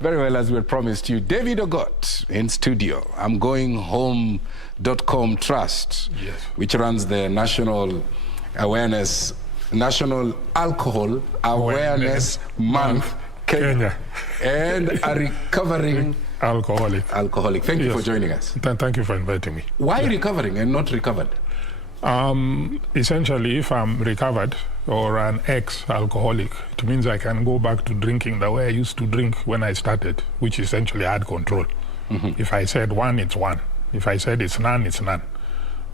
Very well, as we had promised you, David Ogot in studio. I'm Goinghomedotcom Trust, yes, which runs the National Alcohol Awareness Month, Kenya, and a recovering alcoholic. Thank you for joining us. Thank you for inviting me. Why recovering and not recovered? Essentially, if I'm recovered or an ex-alcoholic, it means I can go back to drinking the way I used to drink when I started, which essentially I had control. If I said one, it's one. If I said it's none, it's none.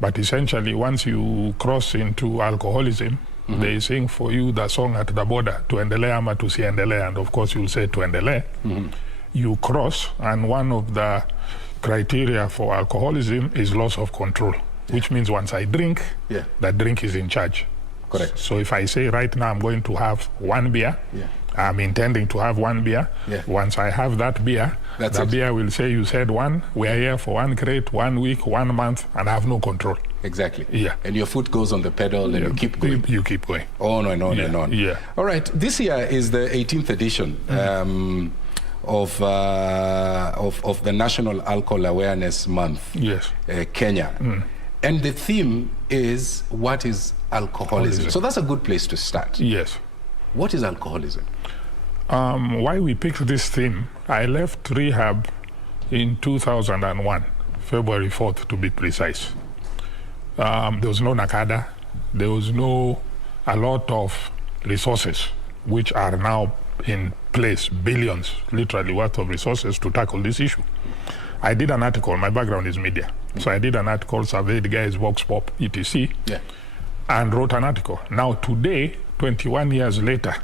But essentially, once you cross into alcoholism, they sing for you the song at the border, tuendelee ama tusiendelee, and of course you'll say tuendelee. You cross, and one of the criteria for alcoholism is loss of control, which means once I drink, the drink is in charge. Correct. So if I say right now I'm going to have one beer, I'm intending to have one beer. Once I have that beer, beer will say, you said one, we are here for 1 crate, 1 week, 1 month, and I have no control. Exactly. Yeah. And your foot goes on the pedal and you keep going. You keep going. On and on and on. Yeah. All right. This year is the 18th edition of the National Alcohol Awareness Month, Kenya. And the theme is, what is alcoholism? So that's a good place to start. Yes. What is alcoholism? Why we picked this theme, I left rehab in 2001, February 4th to be precise. There was no NACADA, there was a lot of resources which are now in place, billions literally worth of resources to tackle this issue. I did an article, my background is media, so I did an article, surveyed guys, Vox Pop, etc, and wrote an article. Now today, 21 years later,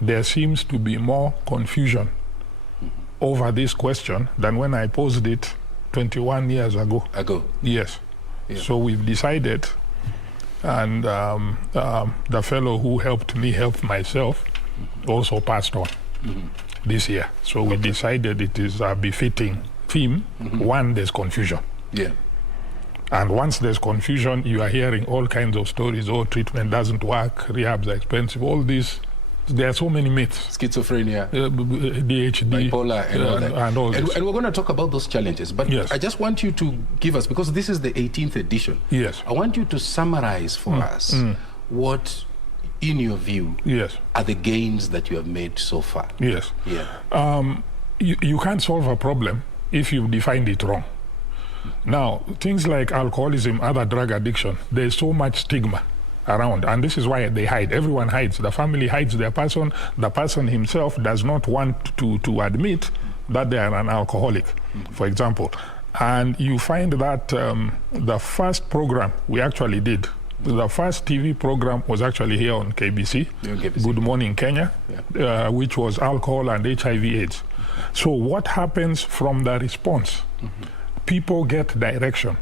there seems to be more confusion over this question than when I posed it 21 years ago. Yes. So we've decided, and the fellow who helped me help myself also passed on this year. So we decided it is a befitting theme. One, there's confusion. And once there's confusion, you are hearing all kinds of stories. Oh, treatment doesn't work, rehabs are expensive, all this. There are so many myths. Schizophrenia, DHD, bipolar, and all that. And we're going to talk about those challenges. But I just want you to give us, because this is the 18th edition, I want you to summarize for us what, in your view, are the gains that you have made so far. You can't solve a problem if you've defined it wrong. Now, things like alcoholism, other drug addiction, there's so much stigma around, and this is why they hide. Everyone hides. The family hides their person. The person himself does not want to admit that they are an alcoholic, for example. And you find that the first program we actually did, the first TV program was actually here on KBC, Good Morning Kenya, which was alcohol and HIV/AIDS. So what happens from the response? People get direction.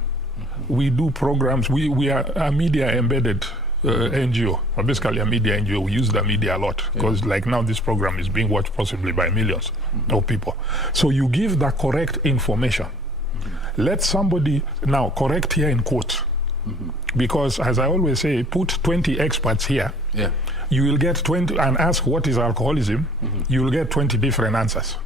We do programs. We are a media embedded NGO, or basically a media NGO. We use the media a lot because like now this program is being watched possibly by millions of people. So you give the correct information. Let somebody, now correct here in quotes, because as I always say, put 20 experts here, you will get 20, and ask what is alcoholism, you will get 20 different answers.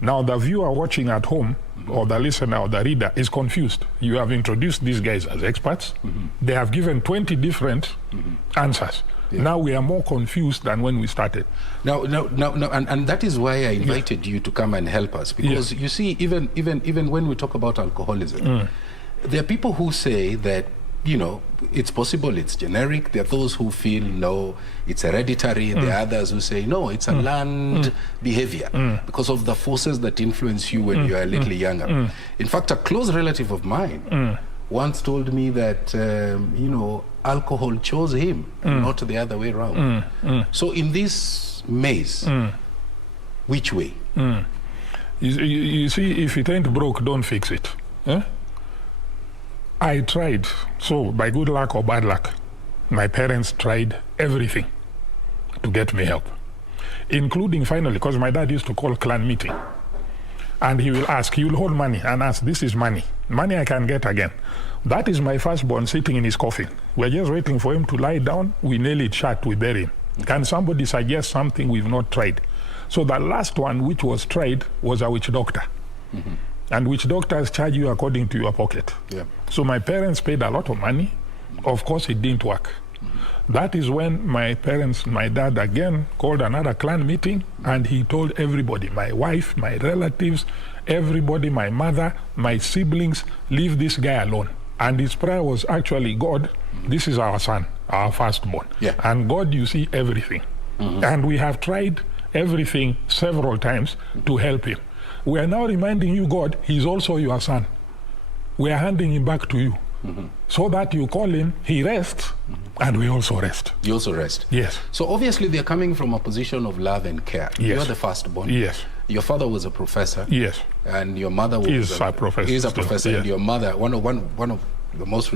Now the viewer watching at home, or the listener or the reader, is confused. You have introduced these guys as experts. They have given 20 different answers. Now we are more confused than when we started. Now, and that is why I invited you to come and help us, because you see, even when we talk about alcoholism, there are people who say that, you know, it's possible, it's generic. There are those who feel, no, it's hereditary. There are others who say, no, it's a learned behavior because of the forces that influence you when you are a little younger. In fact, a close relative of mine once told me that, you know, alcohol chose him, not the other way around. So in this maze, which way? You see, if it ain't broke, don't fix it. I tried. So by good luck or bad luck, my parents tried everything to get me help, including finally, because my dad used to call clan meeting, and he will ask, he will hold money and ask, this is money I can get again. That is my firstborn sitting in his coffin. We're just waiting for him to lie down. We nail it shut, we bury him. Can somebody suggest something we've not tried? So the last one which was tried was a witch doctor. And witch doctors charge you according to your pocket. Yeah. So my parents paid a lot of money. Of course, it didn't work. That is when my parents, my dad again called another clan meeting, and he told everybody, my wife, my relatives, everybody, my mother, my siblings, leave this guy alone. And his prayer was actually, God, this is our son, our firstborn. Yeah. And God, you see everything. And we have tried everything several times to help him. We are now reminding you, God, he's also your son. We are handing him back to you. So that you call him, he rests, and we also rest. You also rest? Yes. So obviously they're coming from a position of love and care. Yes. You're the firstborn. Yes. Your father was a professor. Yes. And your mother was is a professor. Is a professor. Yes. And your mother, one of the most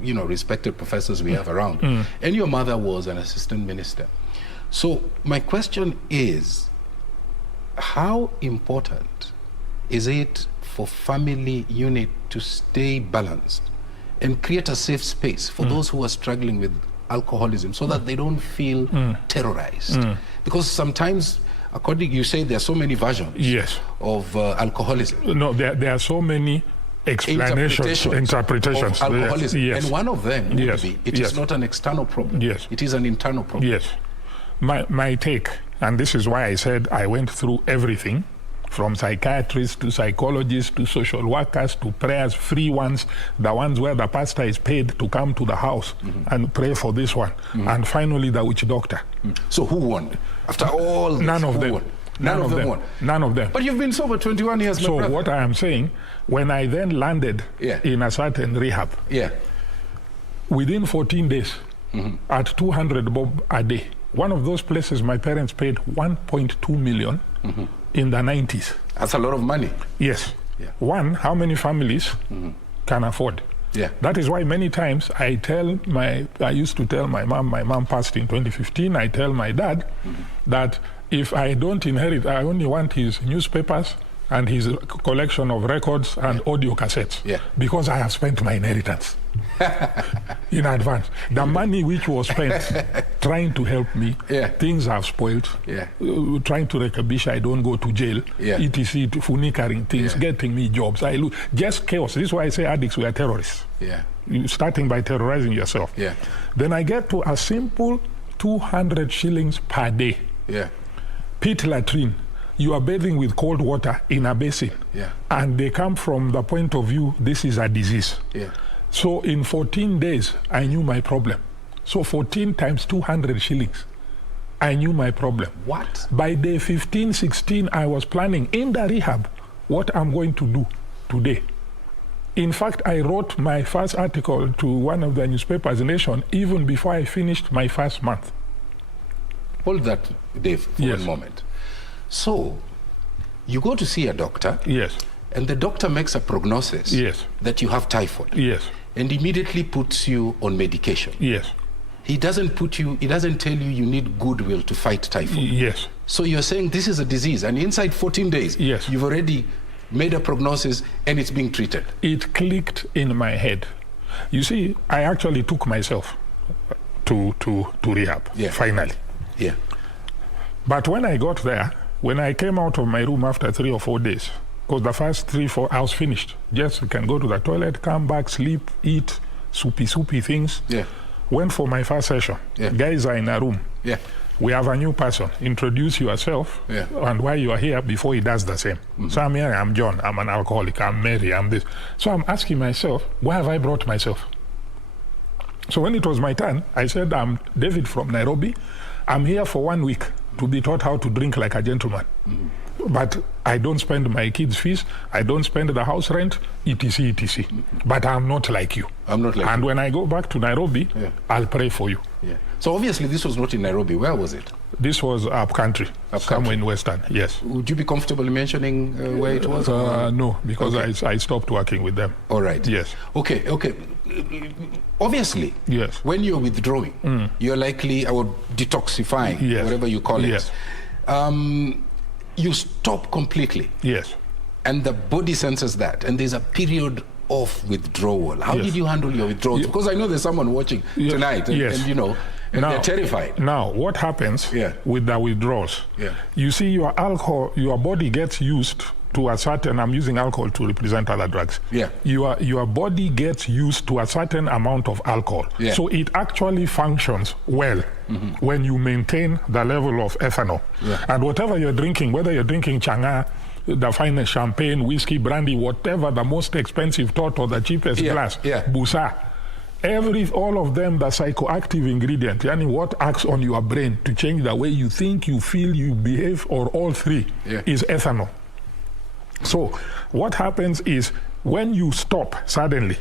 respected professors we have around. And your mother was an assistant minister. So my question is, how important is it for family unit to stay balanced and create a safe space for those who are struggling with alcoholism so that they don't feel terrorized? Because sometimes, you say there are so many versions Yes. of alcoholism. No, there are so many explanations, interpretations of alcoholism. Yes. And one of them would Yes. be, it is not an external problem. Yes. It is an internal problem. Yes. My take, and this is why I said I went through everything, from psychiatrists to psychologists to social workers to prayers, free ones, the ones where the pastor is paid to come to the house and pray for this one, and finally the witch doctor. So who won? After all this, None of who them. won? None of them won. None of them. But you've been sober 21 years, my So brother. what I am saying, when I then landed in a certain rehab, within 14 days, at 200 bob a day, one of those places my parents paid 1.2 million in the 90s. That's a lot of money. Yes. Yeah. One, how many families can afford? Yeah. That is why many times I used to tell my mom passed in 2015, I tell my dad that if I don't inherit, I only want his newspapers and his collection of records and audio cassettes, because I have spent my inheritance in advance. The money which was spent trying to help me, things have spoiled. Trying to recabisha, I don't go to jail, etc., funikaring things, getting me jobs. Just chaos. This is why I say addicts were terrorists. Starting by terrorizing yourself. Then I get to a simple 200 shillings per day. Pit latrine. You are bathing with cold water in a basin. And they come from the point of view, this is a disease. So in 14 days, I knew my problem. So 14 times 200 shillings, I knew my problem. What? By day 15, 16, I was planning in the rehab what I'm going to do today. In fact, I wrote my first article to one of the newspapers, Nation, even before I finished my first month. Hold that, Dave, for one moment. So, you go to see a doctor. And the doctor makes a prognosis that you have typhoid. And immediately puts you on medication. He doesn't tell you you need goodwill to fight typhoid. So you're saying this is a disease, and inside 14 days, you've already made a prognosis and it's being treated. It clicked in my head. You see, I actually took myself to rehab, finally. But when I got there, when I came out of my room after 3 or 4 days, because the first 3, 4, I was finished. Just can go to the toilet, come back, sleep, eat, soupy things. Went for my first session. Guys are in a room. We have a new person. Introduce yourself and why you are here before he does the same. So I'm here, I'm John, I'm an alcoholic, I'm Mary, I'm this. So I'm asking myself, why have I brought myself? So when it was my turn, I said, I'm David from Nairobi. I'm here for 1 week to be taught how to drink like a gentleman. But I don't spend my kids' fees, I don't spend the house rent, etc. But I'm not like you. I'm not like and you. When I go back to Nairobi, I'll pray for you. So obviously this was not in Nairobi. Where was it? This was up country, somewhere in Western, Would you be comfortable mentioning where it was? No, because I stopped working with them. All right. Okay. Obviously, when you're withdrawing, you're likely, or detoxifying, whatever you call it. You stop completely. And the body senses that, and there's a period of withdrawal. How did you handle your withdrawals? Because I know there's someone watching tonight, and you know, And they're terrified. Now, what happens with the withdrawals? You see, your alcohol, your body gets used to a certain, I'm using alcohol to represent other drugs. Your body gets used to a certain amount of alcohol. So it actually functions well when you maintain the level of ethanol. And whatever you're drinking, whether you're drinking changa, the finest champagne, whiskey, brandy, whatever, the most expensive tot or the cheapest glass, busa, all of them, the psychoactive ingredient, yani what acts on your brain to change the way you think, you feel, you behave, or all three, is ethanol. So what happens is when you stop suddenly,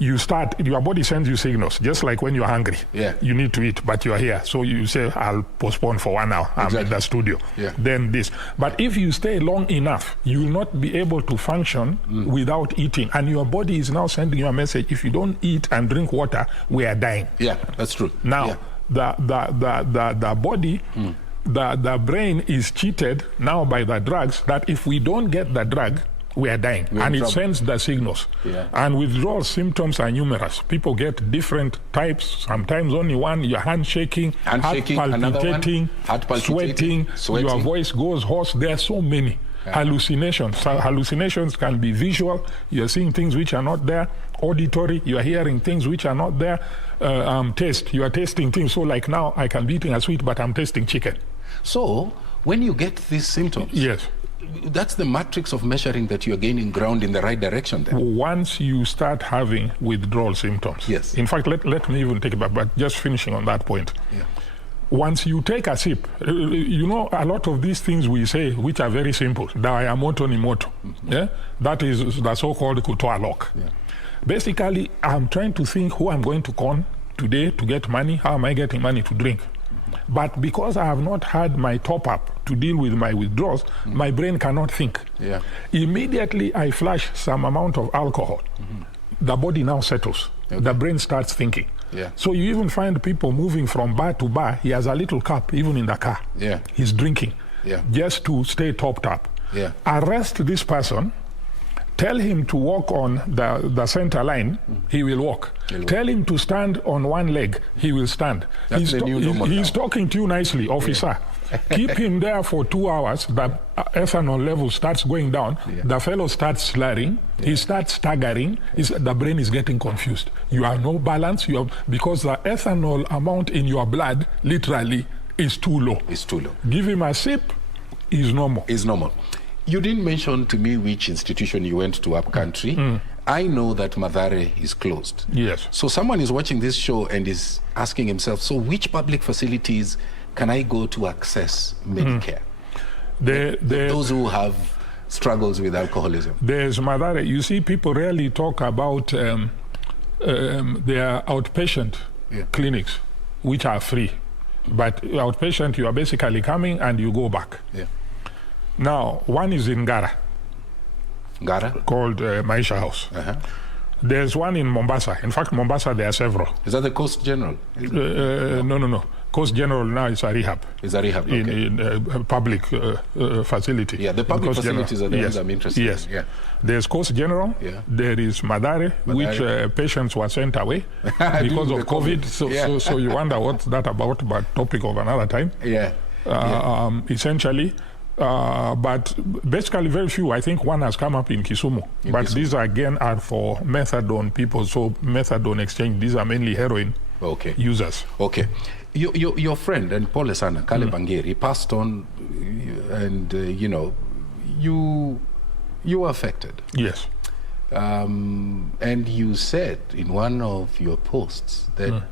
you start, your body sends you signals, just like when you're hungry. You need to eat, but you're here. So you say, I'll postpone for 1 hour. I'm in the studio. Then this. But if you stay long enough, you will not be able to function without eating. And your body is now sending you a message, if you don't eat and drink water, we are dying. That's true. Now, the body, the brain is cheated now by the drugs that if we don't get the drug, we are dying. And it sends the signals. And withdrawal symptoms are numerous. People get different types, sometimes only one, your hand shaking, heart palpitating, sweating, your voice goes hoarse. There are so many. Hallucinations. So hallucinations can be visual, you're seeing things which are not there. Auditory, you are hearing things which are not there. Taste, you are tasting things. So like now, I can be eating a sweet, but I'm tasting chicken. So when you get these symptoms, that's the matrix of measuring that you're gaining ground in the right direction then. Once you start having withdrawal symptoms. In fact, let me even take it back, but just finishing on that point. Once you take a sip, you know, a lot of these things we say, which are very simple, dayamoto ni moto, that is the so-called kutoa lock. Basically, I'm trying to think who I'm going to con today to get money, how am I getting money to drink? But because I have not had my top up to deal with my withdrawals, my brain cannot think. Immediately I flush some amount of alcohol, the body now settles. The brain starts thinking. So you even find people moving from bar to bar. He has a little cup, even in the car. He's drinking, just to stay topped up. Arrest this person, tell him to walk on the center line, he will walk. Tell him to stand on one leg, he will stand. He's talking to you nicely, officer. Keep him there for 2 hours, the ethanol level starts going down, the fellow starts slurring, he starts staggering, the brain is getting confused. You have no balance, because the ethanol amount in your blood literally is too low. Give him a sip, is normal. You didn't mention to me which institution you went to upcountry. I know that Mathare is closed. So someone is watching this show and is asking himself, so which public facilities can I go to access Medicare? Those who have struggles with alcoholism. There's Mathare. You see, people rarely talk about their outpatient clinics, which are free. But outpatient, you are basically coming and you go back. Now, one is in Gara, called Maisha House. There's one in Mombasa. In fact, Mombasa, there are several. Is that the Coast General? No. Coast General now is a rehab. In a public facility. The public facilities are the ones I'm interested in. There's Coast General. There is Mathare, which patients were sent away because of COVID. So you wonder what's that about, but topic of another time. Essentially. But basically very few. I think one has come up in Kisumu. But these again are for methadone people. So methadone exchange, these are mainly heroin users. Your friend, and Paul Esana, Kale Bangeri, he passed on, and you were affected. And you said in one of your posts that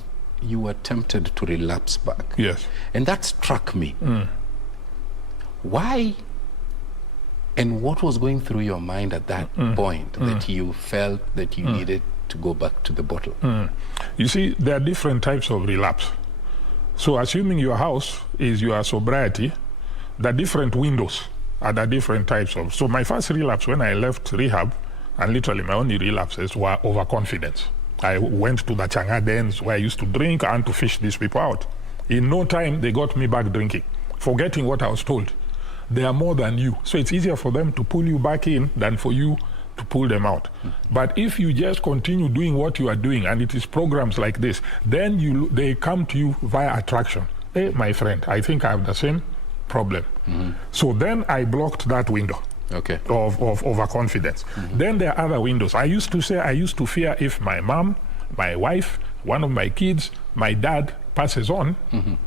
you were tempted to relapse back. And that struck me. Why and what was going through your mind at that point that you felt that you needed to go back to the bottle? You see, there are different types of relapse. So assuming your house is your sobriety, the different windows are the different types of. So my first relapse when I left rehab, and literally my only relapses were overconfidence. I went to the changa dens where I used to drink and to fish these people out. In no time, they got me back drinking, forgetting what I was told. They are more than you. So it's easier for them to pull you back in than for you to pull them out. But if you just continue doing what you are doing, and it is programs like this, then they come to you via attraction. Hey, my friend, I think I have the same problem. So then I blocked that window of overconfidence. Then there are other windows. I used to say I used to fear if my mom, my wife, one of my kids, my dad passes on,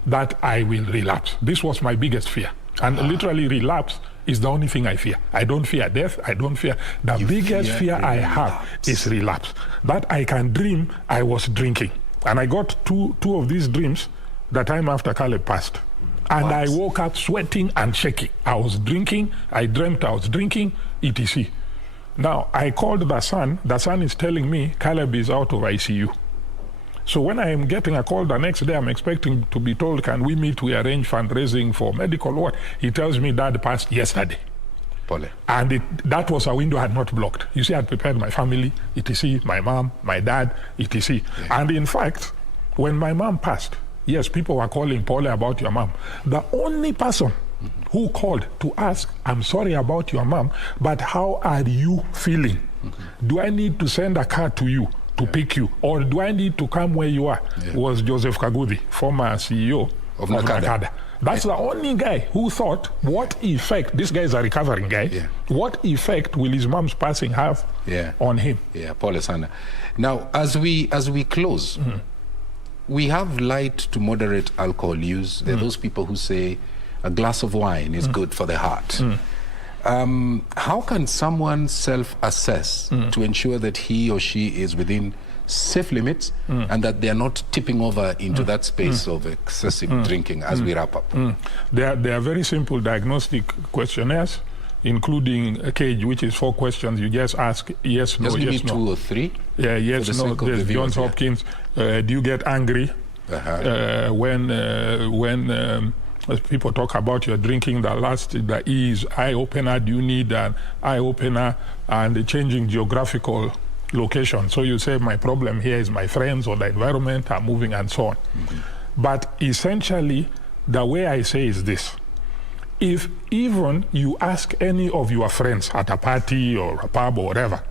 that I will relapse. This was my biggest fear. And literally relapse is the only thing I fear. I don't fear death. I don't fear. The biggest fear I have is relapse. That I can dream I was drinking. And I got two of these dreams the time after Caleb passed. And I woke up sweating and shaking. I was drinking. I dreamt I was drinking, etc. Now, I called the son. The son is telling me Caleb is out of ICU. So when I am getting a call the next day, I'm expecting to be told, can we meet, we arrange fundraising for medical what? He tells me Dad passed yesterday. Pole. And that was a window I had not blocked. You see, I had prepared my family, etc., my mom, my dad, etc. And in fact, when my mom passed, yes, people were calling Paul about your mom. The only person who called to ask, I'm sorry about your mom, but how are you feeling? Do I need to send a car to you to pick you, or do I need to come where you are? Was Joseph Kagudi, former CEO of Nakada. That's the only guy who thought, what effect, this guy is a recovering guy, what effect will his mom's passing have on him? Yeah, Paul Sana. Now, as we close, we have light to moderate alcohol use. There are those people who say a glass of wine is good for the heart. How can someone self-assess to ensure that he or she is within safe limits and that they are not tipping over into that space of excessive drinking as we wrap up? There are very simple diagnostic questionnaires, including a cage, which is 4 questions. You just ask yes, no, just give yes, me 2 or 3. Yeah, yes, no. There's Johns Hopkins. Do you get angry when people talk about your drinking? The E is eye opener. Do you need an eye opener? And changing geographical location. So you say, my problem here is my friends or the environment, I'm moving and so on. But essentially, the way I say is this. If even you ask any of your friends at a party or a pub or whatever,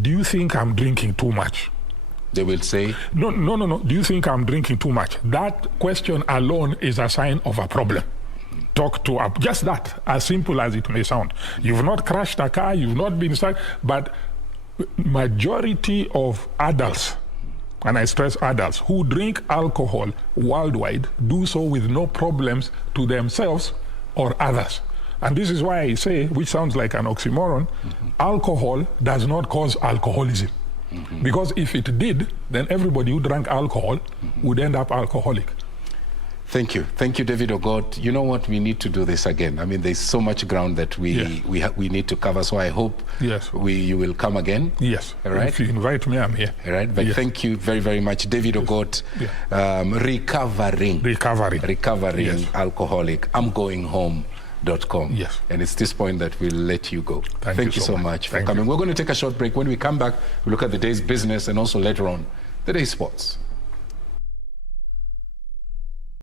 do you think I'm drinking too much? They will say, no. Do you think I'm drinking too much? That question alone is a sign of a problem. Talk to just that, as simple as it may sound. You've not crashed a car, you've not been stuck, but majority of adults, and I stress adults, who drink alcohol worldwide do so with no problems to themselves or others. And this is why I say, which sounds like an oxymoron, alcohol does not cause alcoholism. Because if it did, then everybody who drank alcohol would end up alcoholic. Thank you, David Ogot. You know what? We need to do this again. I mean, there's so much ground that we need to cover. So I hope you will come again. Yes. All right. If you invite me, I'm here. All right. But thank you very, very much, David Ogot. Recovering alcoholic. I'm Goinghomedotcom. Yes. And it's this point that we'll let you go. Thank you so much for coming. We're going to take a short break. When we come back, we'll look at the day's business and also later on the day's sports.